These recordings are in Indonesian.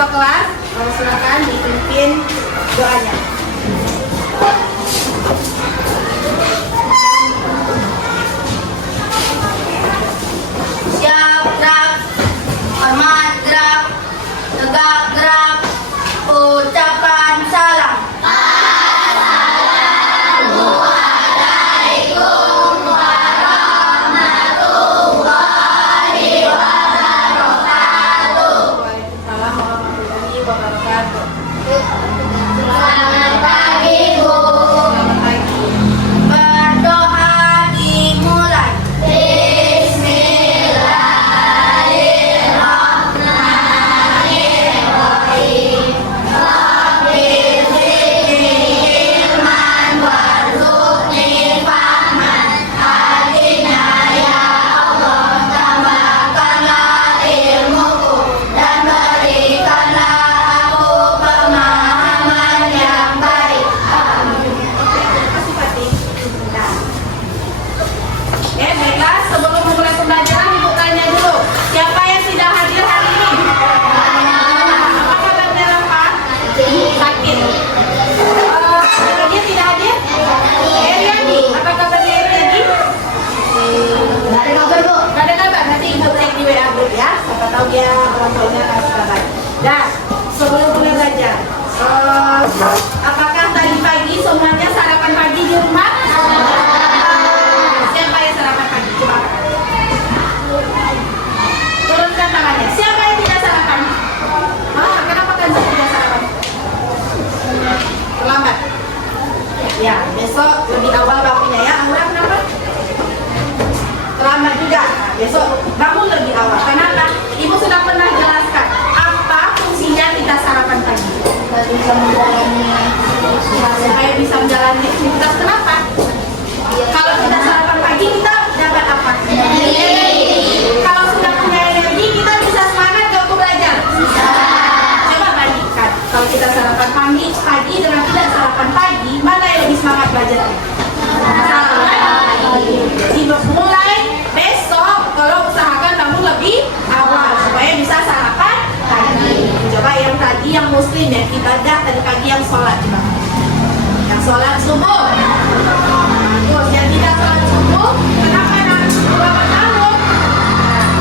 ketua kelas, silakan dipimpin doanya. Siap gerak, hormat gerak, tegak gerak, ucapan salam. Assalamualaikum warahmatullahi wabarakatuh. Waalaikumsalam warahmatullahi wabarakatuh. Selamat pagi, Bu. Selamat pagi. Berdoa dimulai. Bismillahirrahmanirrahim. Rabbil zidni ilman warzuqni fahman. Hadina ya Allah, tambahkanlah ilmuku dan berikanlah aku pemahaman yang baik. Amin. Terima kasih, Fatih. Baiklah, sebelum memulai pembelajaran, Ibu tanya dulu, siapa yang tidak hadir hari ini? Apakah Bendera Pak? Sakit. Dia tidak hadir? Eriadi, apa kabarnya Eriadi? Nggak ada kabar, Bu. Gak ada kabar, nanti Ibu cek di WA group ya. Siapa tahu dia orang tuanya kasih kabar. Dan sebelum mulai belajar, apakah tadi pagi semuanya sarapan pagi di rumah? Siapa yang sarapan pagi? Coba angkat. Turunkan tangannya. Siapa yang tidak sarapan? Kenapa kan tidak sarapan? Terlambat. Ya, besok lebih awal bangunnya ya. Aura kenapa? Terlambat juga. Nah, besok bangun lebih awal. Kenapa? Ibu sudah pernah jelaskan apa fungsinya kita sarapan pagi. Supaya bisa menjalani aktivitas. Kenapa? Kalau kita sarapan pagi kita dapat apa? Kalau sudah punya energi kita bisa semangat gak untuk belajar? Coba bandingkan. Kalau kita sarapan pagi dengan tidak sarapan pagi, mana yang lebih semangat belajar? Jadi mulai besok kalau usahakan bangun lebih awal supaya bisa sarapan pagi. Coba yang tadi yang muslim ya, kita lihat tadi pagi yang sholat coba. Yang sholat subuh. Terus yang tidak sholat subuh, kenapa harus berapa tahun?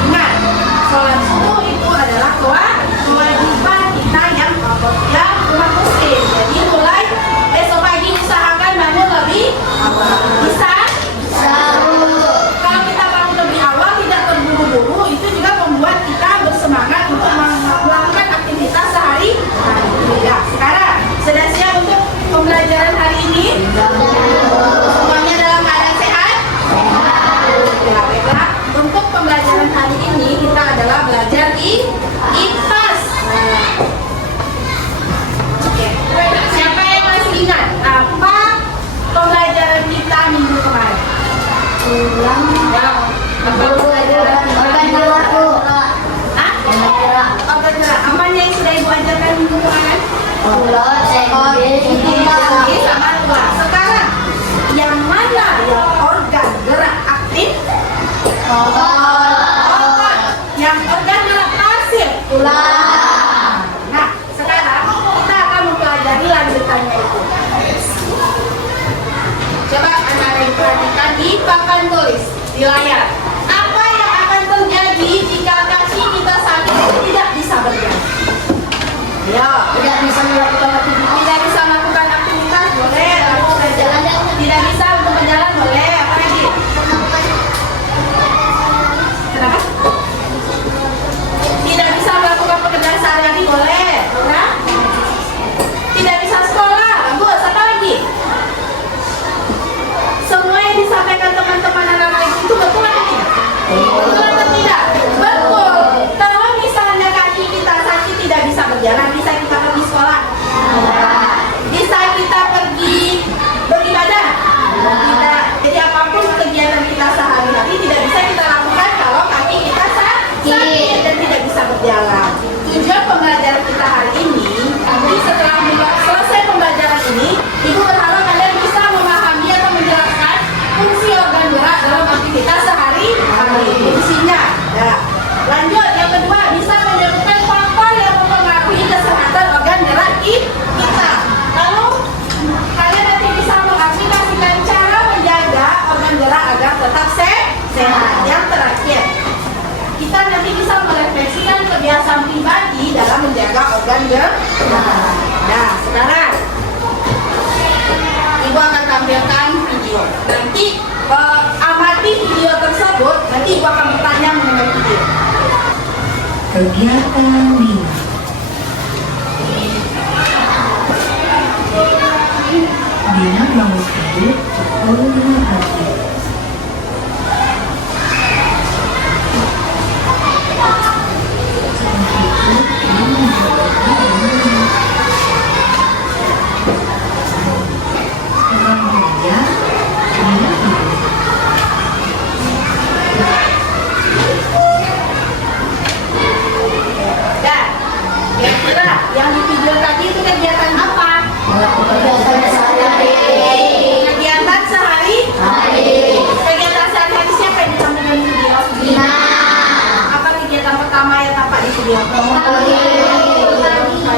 Ingat, sholat subuh itu adalah kewajiban kita yang umat muslim. Jadi mulai besok pagi usahakan bangun lebih awal. Bisa? Kalau kita bangun lebih awal tidak terburu-buru, itu juga membuat kita bersemangat untuk melakukan aktivitas sehari-hari. Ya, sekarang sudah siap untuk pembelajaran hari ini? Semuanya dalam keadaan sehat? Ya, baiklah. Untuk pembelajaran hari ini kita adalah belajar di IPAS. Oke. Siapa yang masih ingat apa pembelajaran kita minggu kemarin? Ya, apa pembelajaran? Organ gerak. Organ gerak. Apanya yang sudah Ibu ajarkan minggu kemarin? Mulut, ekor, Gigi sama tulang. Sekarang yang mana yang organ gerak aktif? Yang organ gerak pasif? tulang. Nah, sekarang kita akan mempelajari lanjutannya itu. Coba anak-anak perhatikan di papan tulis di layar. Apa yang akan terjadi jika kaki kita sakit tidak bisa berjalan? Ya, Tidak bisa melakukan aktivitas. tidak bisa melakukan aktivitas boleh, lalu berjalan. Tidak bisa untuk berjalan boleh. Apa lagi? Kenapa? Tidak bisa melakukan pekerjaan sehari-hari boleh. Nah, tidak bisa sekolah. Bagus. Apa lagi? Semua yang disampaikan teman-teman anak-anak itu betul apa nanti amati video tersebut, nanti ibu akan bertanya mengenai video. Kegiatan 5. Dina bangun tidur pukul 5 pagi. Setelah itu, Dina membuat roti dan minum. Setelah belajar, Dina tidur. Dan kira-kira yang di video tadi itu kegiatan apa? Kegiatan sehari-hari. Kegiatan sehari? Kegiatan sehari-hari siapa yang ditampilkan di video? Dina. Apa kegiatan pertama yang tampak di video?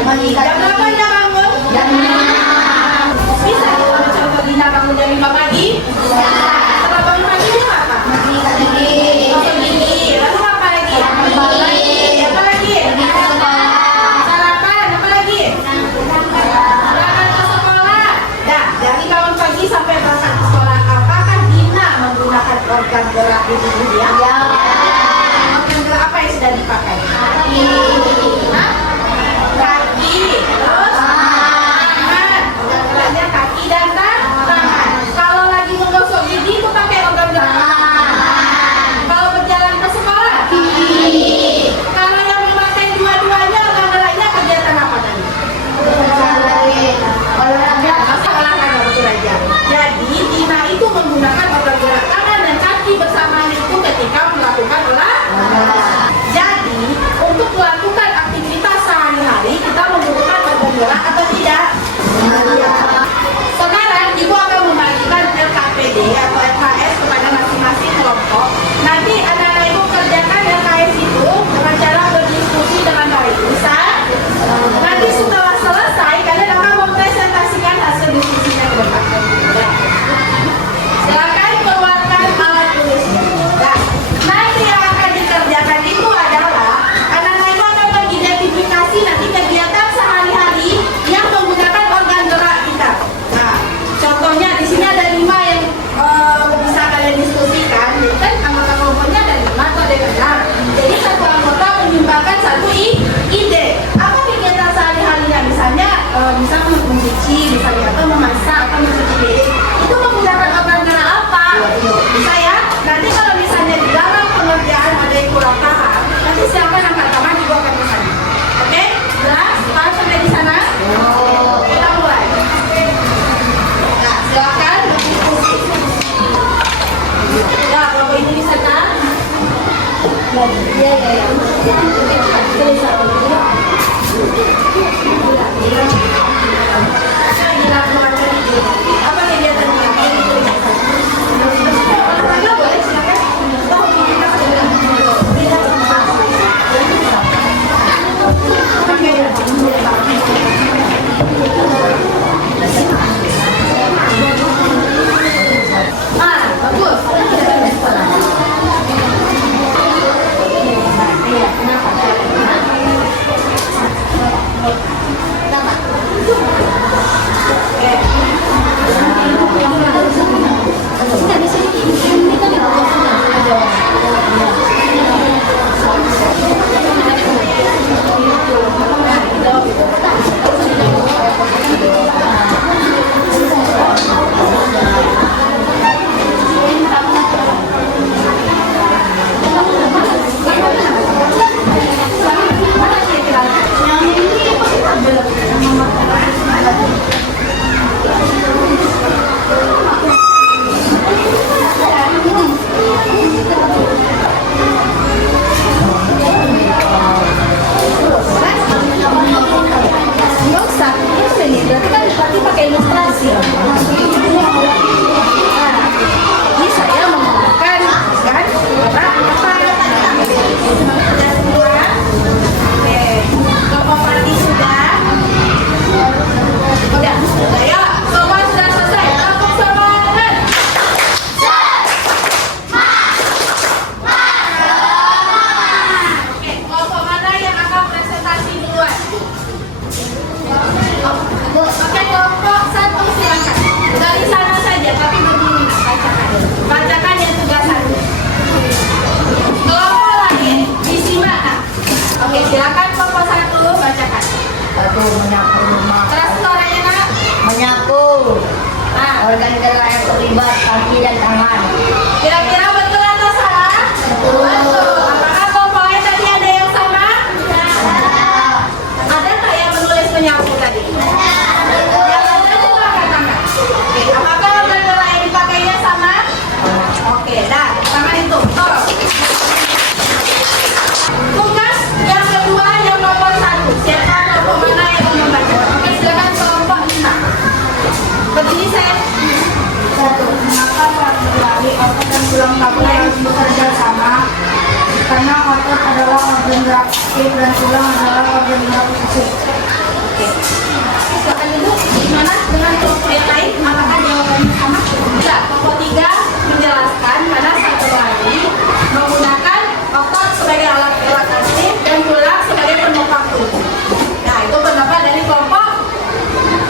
Pagi. Jam berapa Dina bangun? Jam 5. Bisa kita mencontoh Dina bangun jam 5 pagi? Setelah bangun pagi dia apa? Mandi gigi. Gosok gigi. Lalu apa lagi? Apa lagi? Sarapan. Apa lagi? Berangkat ke sekolah. Dah, dari bangun pagi sampai berangkat ke sekolah, apakah Dina menggunakan organ gerak di tubuh dia? Ya. Organ gerak apa yang sudah dipakai? Kaki. Hah? Kaki. Terus? Tangan. Organ geraknya kaki dan tangan. Kalau lagi menggosok gigi itu pakai organ gerak apa? Kalau berjalan ke sekolah? Kalau yang memakai dua-duanya organ geraknya kegiatan apa tadi? Olahraga. Masa olahraga betul aja. Jadi Dina itu menggunakan organ gerak tangan dan kaki bersamaan itu ketika melakukan olahraga. Jadi untuk melakukan aktivitas sehari-hari kita membutuhkan organ gerak atau tidak? Sekarang ibu akan membagikan LKPD atau LKS kepada masing-masing kelompok. Nanti anak-anak ibu kerjakan LKS itu dengan cara berdiskusi dengan baik. Bisa? Nanti setelah selesai kalian akan mempresentasikan hasil diskusinya ke depan. Ya. Silakan keluarkan alat tulisnya. Nah, nanti yang akan dikerjakan itu adalah anak-anak ibu akan mengidentifikasi nanti kegiatan sehari-hari yang menggunakan organ gerak kita. Nah, contohnya di sini ada 5 yang bisa kalian diskusikan. Jadi kan anggota kelompoknya ada 5 atau ada 6. Jadi satu anggota menyumbangkan satu ide. Apa kegiatan sehari-harinya? Misalnya mencuci, misalnya atau memasak atau mencuci piring. Itu menggunakan organ gerak apa? Bisa ya? Nanti kalau misalnya di dalam pengerjaan ada yang kurang paham, nanti silakan angkat tangan ibu akan kesana. Oke? Jelas? Paham sampai di sana? Kita mulai. Nah, silakan berdiskusi. Ya, Bapak Ibu bisa kan? Iya. Apa kegiatannya? Olahraga boleh, silakan. Bagus. Kenapa? Oke. Silakan dulu. Gimana dengan kelompok yang lain? Apakah jawabannya sama? Ya, kelompok 3 menjelaskan pada satu lagi menggunakan otot sebagai alat relaksatif dan tulang sebagai penopang tubuh. Nah, itu pendapat dari kelompok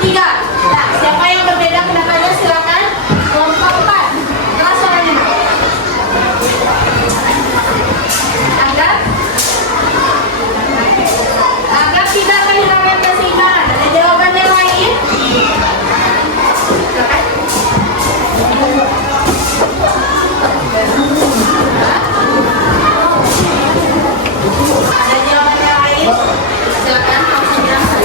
3. Nah, siapa yang berbeda pendapatnya silakan. Kelompok 4. Kelas suaranya. Agar tidak kehilangan keseimbangan. Ada jawaban yang lain? Silakan. Ada jawaban yang lain? Silakan langsung jelaskan.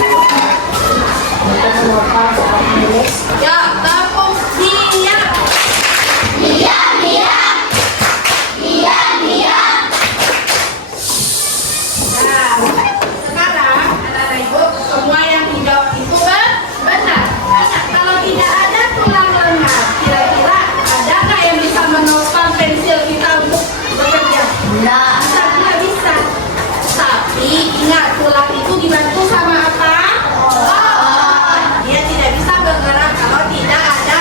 Ya, tepuk diam. Nah, sekarang anak-anak ibu semua yang dijawab itu benar. Kalau tidak ada tulang lengan, kira-kira ada nggak yang bisa menopang pensil kita untuk bekerja? Nggak bisa. Tapi ingat tulang itu dibantu sama apa? Dia tidak bisa bergerak kalau tidak ada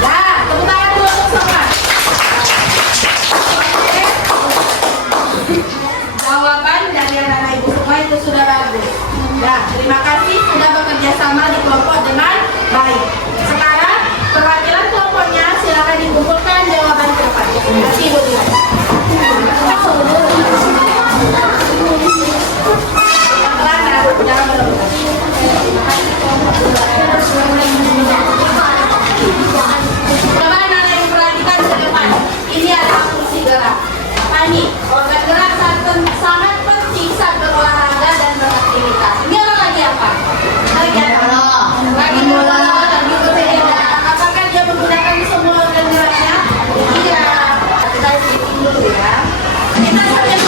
Nah, tepuk tangan dulu untuk semua. Oke. Jawaban dari anak-anak ibu semua itu sudah bagus. Ya, terima kasih sudah bekerja sama di kelompok dengan baik. Sekarang perwakilan kelompoknya silakan dikumpulkan jawaban ke depan. Terima kasih ibu. Jangan berlomba. Coba anak-anak yang perhatikan ke depan. Ini adalah fungsi gerak. Apa nih? Organ gerak sangat penting saat berolahraga dan beraktivitas. Ini orang lagi apa? Lagi apa? Lagi bola, lagi bersepeda. Apakah dia menggunakan semua organ geraknya? Iya. Kita hitung dulu ya. Kita sambil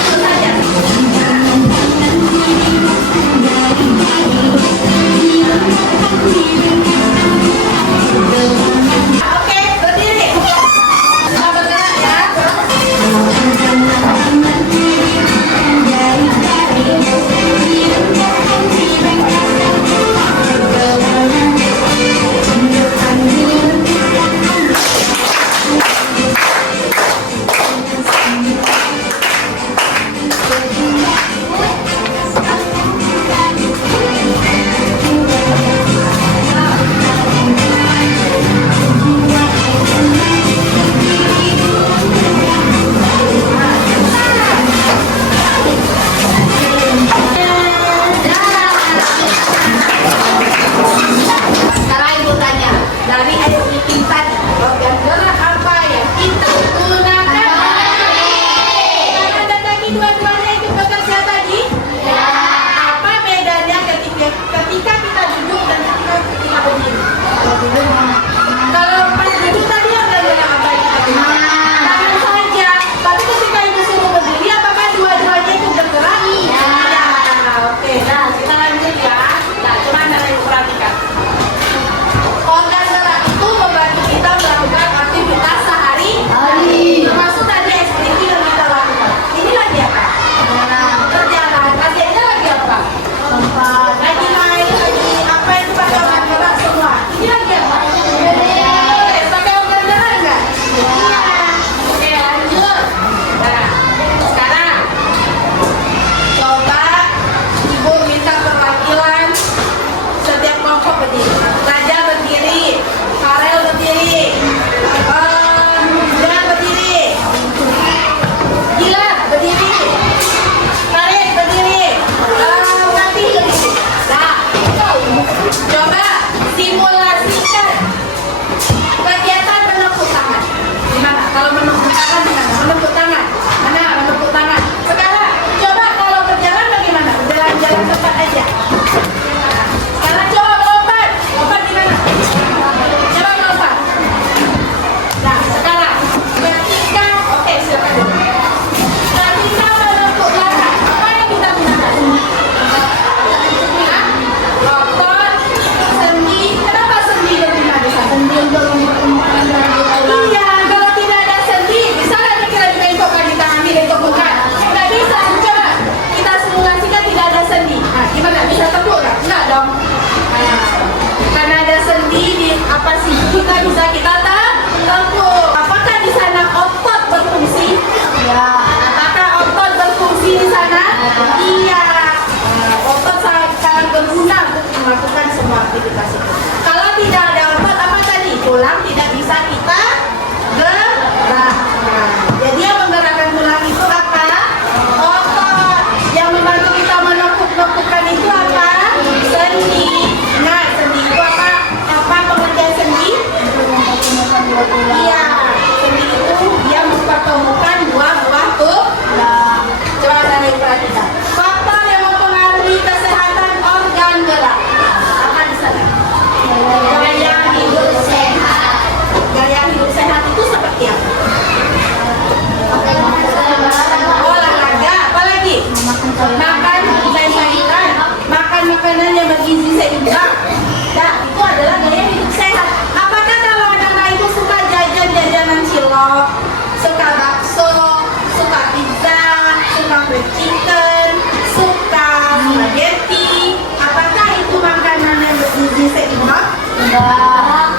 Enggak.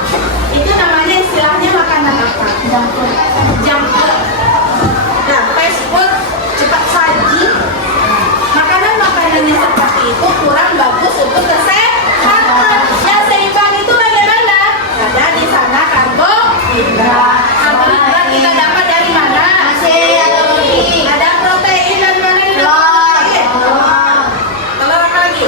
Itu namanya istilahnya makanan apa? Jangkut. Junk food. Nah, fast food, cepat saji. Makanan-makanan yang seperti itu kurang bagus untuk kesehatan. Yang seimbang itu bagaimana? Ada di sana karbohidrat. Karbohidrat kita dapat dari mana? Nasi atau roti? Ada protein dan mana di dalam protein? Telur apa lagi?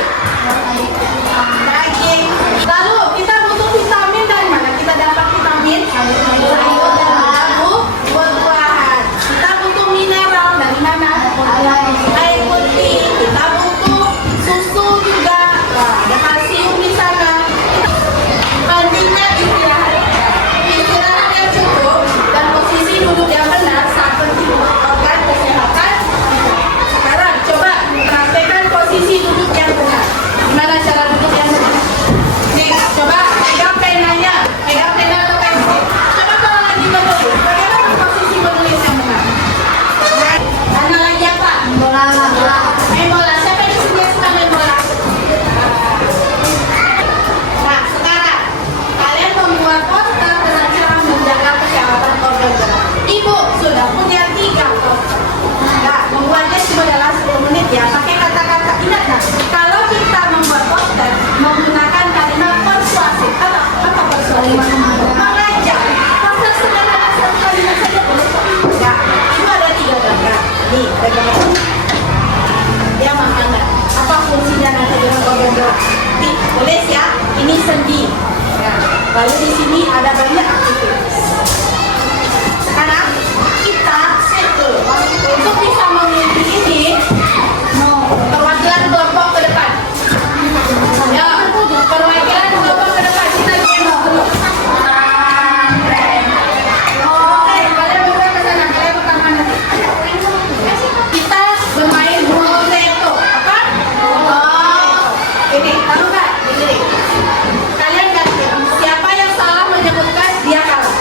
Daging. Lalu kita butuh vitamin dari mana? Kita dapat vitamin sayur dan buah-buahan. Kita butuh mineral dari mana? Air putih. Kita butuh susu juga. Nah, ada kalsium di sana. Pentingnya istirahat yang cukup dan posisi duduk yang benar saat penting organ kesehatan. Sekarang coba praktekkan posisi duduk yang benar. Gimana cara duduk yang benar? Nih, coba pegang penanya, pegang pena atau pensil. Coba kalau lagi menulis, bagaimana posisi menulis yang benar? Nah, mana lagi apa? Bola. Main bola. Siapa di sini yang suka main bola? Nah, sekarang kalian membuat poster dengan cara menjaga kesehatan organ gerak. Ibu sudah punya 3 poster. Nah, membuatnya cuma dalam 10 menit ya. Pakai kata-kata ingat nah. Kalau kita membuat poster menggunakan kalimat persuasif apa persuasif? Mengajak. Poster sederhana satu kalimat saja boleh kok. Ya, itu ada 3 gambar. Nih, bagaimana? Dia makanan. Apa fungsinya nanti dengan organ gerak? Nih, tulis ya. Ini sendi. Ya. Lalu di sini ada banyak aktivitas. Sekarang kita settle untuk bisa memiliki ini perwakilan kelompok ke depan. Ya, perwakilan kelompok ke depan kita gendong dulu. Oke, kalian berdua ke sana. Kalian pertama nanti. Kita bermain boleto. Apa? Ini, tahu nggak? Ini. Kalian ganti. Siapa yang salah menyebutkan dia kalah.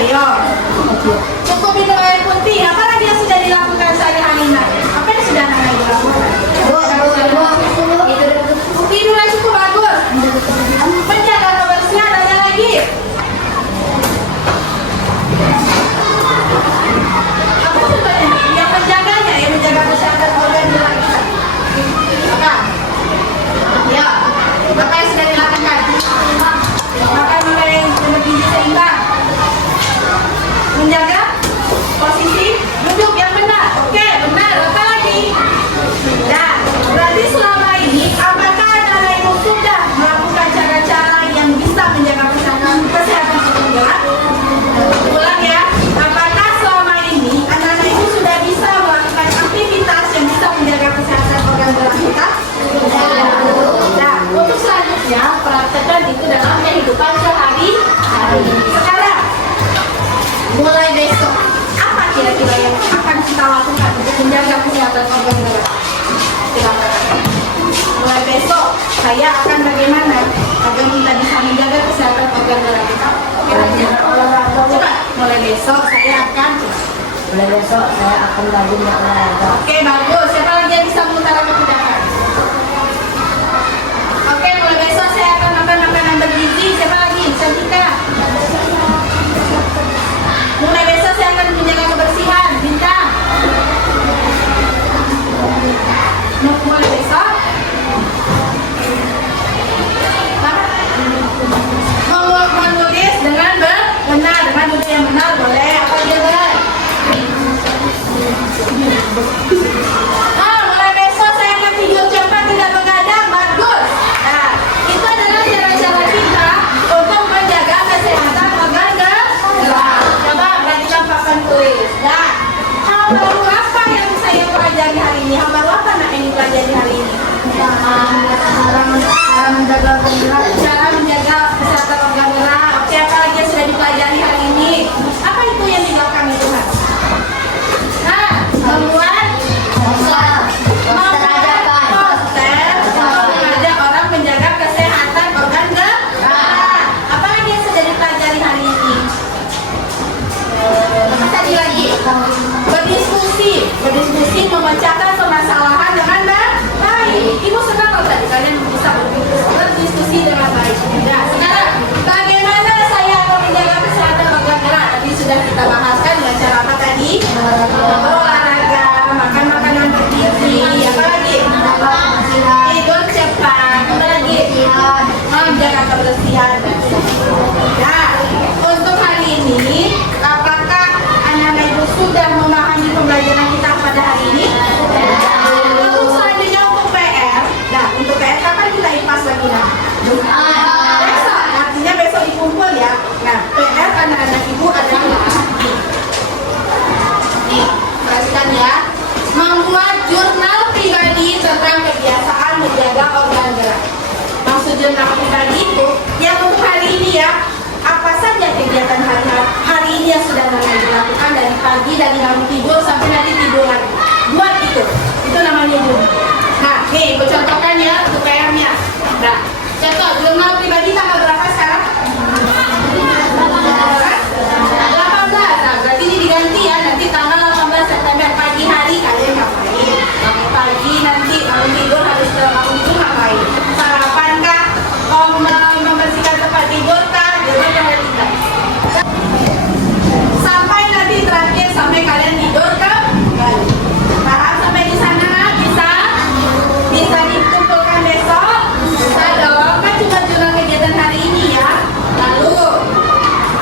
Ayo. Cukup minum air putih. Apa lagi yang sudah dilakukan sehari-hari? Apa yang sudah Nana dilakukan? Tidurnya cukup bagus. Menjaga kebersihan, ada lagi. Apa contohnya nih? Yang menjaganya, yang menjaga kesehatan organ tulang kita. Apa? Ya. Apa yang sudah dilakukan? Makan makanan yang bergizi seimbang. Menjaga posisi duduk yang benar. Oke, benar. Apa lagi? Nah, berarti selama ini apakah Nana Ibu sudah melakukan cara-cara yang bisa menjaga kesehatan organ gerak? Ulang ya. Apakah selama ini anak-anak Ibu sudah bisa melakukan aktivitas yang bisa menjaga kesehatan organ gerak kita? Nah, untuk selanjutnya praktekkan itu dalam kehidupan sehari-hari. Sekarang, mulai besok, apa kira-kira yang akan kita lakukan untuk menjaga kesehatan organ gerak? Silakan. Mulai besok, saya akan bagaimana agar kita bisa menjaga kesehatan organ gerak kita? Kira-kira olahraga. Coba, mulai besok saya akan. Mulai besok saya akan rajin berolahraga. Oke, bagus. Siapa lagi yang bisa mengutarakan tindakan? Oke, mulai besok saya akan makan makanan bergizi. Siapa lagi? Cantika. Mulai besok saya akan menjaga kebersihan. Bintang. Mulai besok. Menulis dengan benar, dengan tulis yang benar boleh. Apa dia benar? Mulai besok saya akan tidur cepat, tidak begadang. Bagus. Nah, itu adalah cara-cara kita untuk menjaga kesehatan organ gerak. Coba perhatikan papan tulis. Nah, hal baru apa yang saya pelajari hari ini? Hal baru apa nak ini pelajari hari ini? Cara menjaga organ gerak. Cara menjaga kesehatan organ gerak. Oke, apa lagi yang sudah dipelajari hari ini? Apa itu yang di belakang itu, Mas? Nah, membuat poster untuk mengajak orang menjaga kesehatan organ gerak. Apa lagi yang sudah dipelajari hari ini? Apa tadi lagi? Berdiskusi memecahkan permasalahan dengan baik. Ibu senang kalau tadi kalian bisa berdiskusi dengan baik. Nah, sekarang bagaimana saya akan menjaga kesehatan organ gerak? Tadi sudah kita bahaskan dengan cara apa tadi? Olahraga, makan makanan bergizi, apa lagi? Tidur cepat, apa lagi? Menjaga kebersihan. Nah, untuk hari ini, apakah anak-anak Ibu sudah memahami pembelajaran kita pada hari ini? Lalu selanjutnya untuk PR. Nah, untuk PR kapan kita IPAS lagi? Nah, besok, artinya besok dikumpul ya. Nah, PR anak-anak Ibu adalah nih, perhatikan ya. Membuat jurnal pribadi tentang kebiasaan menjaga organ gerak. Maksud jurnal pribadi itu yang untuk hari ini ya, apa saja kegiatan hari ini yang sudah Nana dilakukan dari pagi, dari bangun tidur sampai nanti tidur lagi. Buat itu namanya jurnal. Nah, nih, aku contohkan ya untuk PR-nya. Nah, contoh jurnal pribadi tanggal berapa sekarang? 18. Nah, berarti ini diganti ya, nanti tanggal 18 September pagi hari kalian ngapain? Pagi nanti bangun tidur, habis bangun tidur ngapain? Sarapan kah? Membersihkan tempat tidur kah? Jangan perhatikan. Sampai nanti terakhir sampai kalian tidur kembali. Paham sampai di sana? Bisa dikumpulkan besok? Bisa dong, kan cuma jurnal kegiatan hari ini ya. Lalu,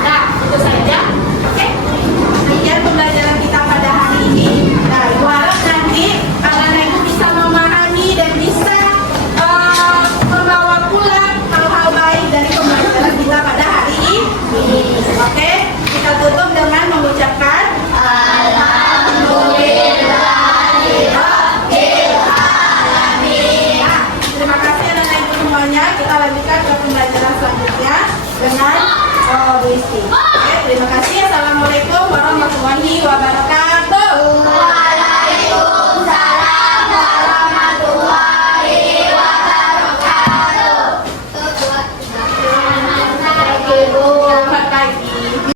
nah itu saja. Oke, sekian pembelajaran kita pada hari ini. Nah, Ibu harap nanti anak-anak Ibu bisa memahami dan bisa membawa pulang hal-hal baik dari pembelajaran kita pada hari ini. Oke, kita tutup dengan mengucapkan terima kasih anak-anak Ibu semuanya. Kita lanjutkan ke pembelajaran selanjutnya dengan Bu Isti. Oke, terima kasih. Assalamualaikum warahmatullahi wabarakatuh.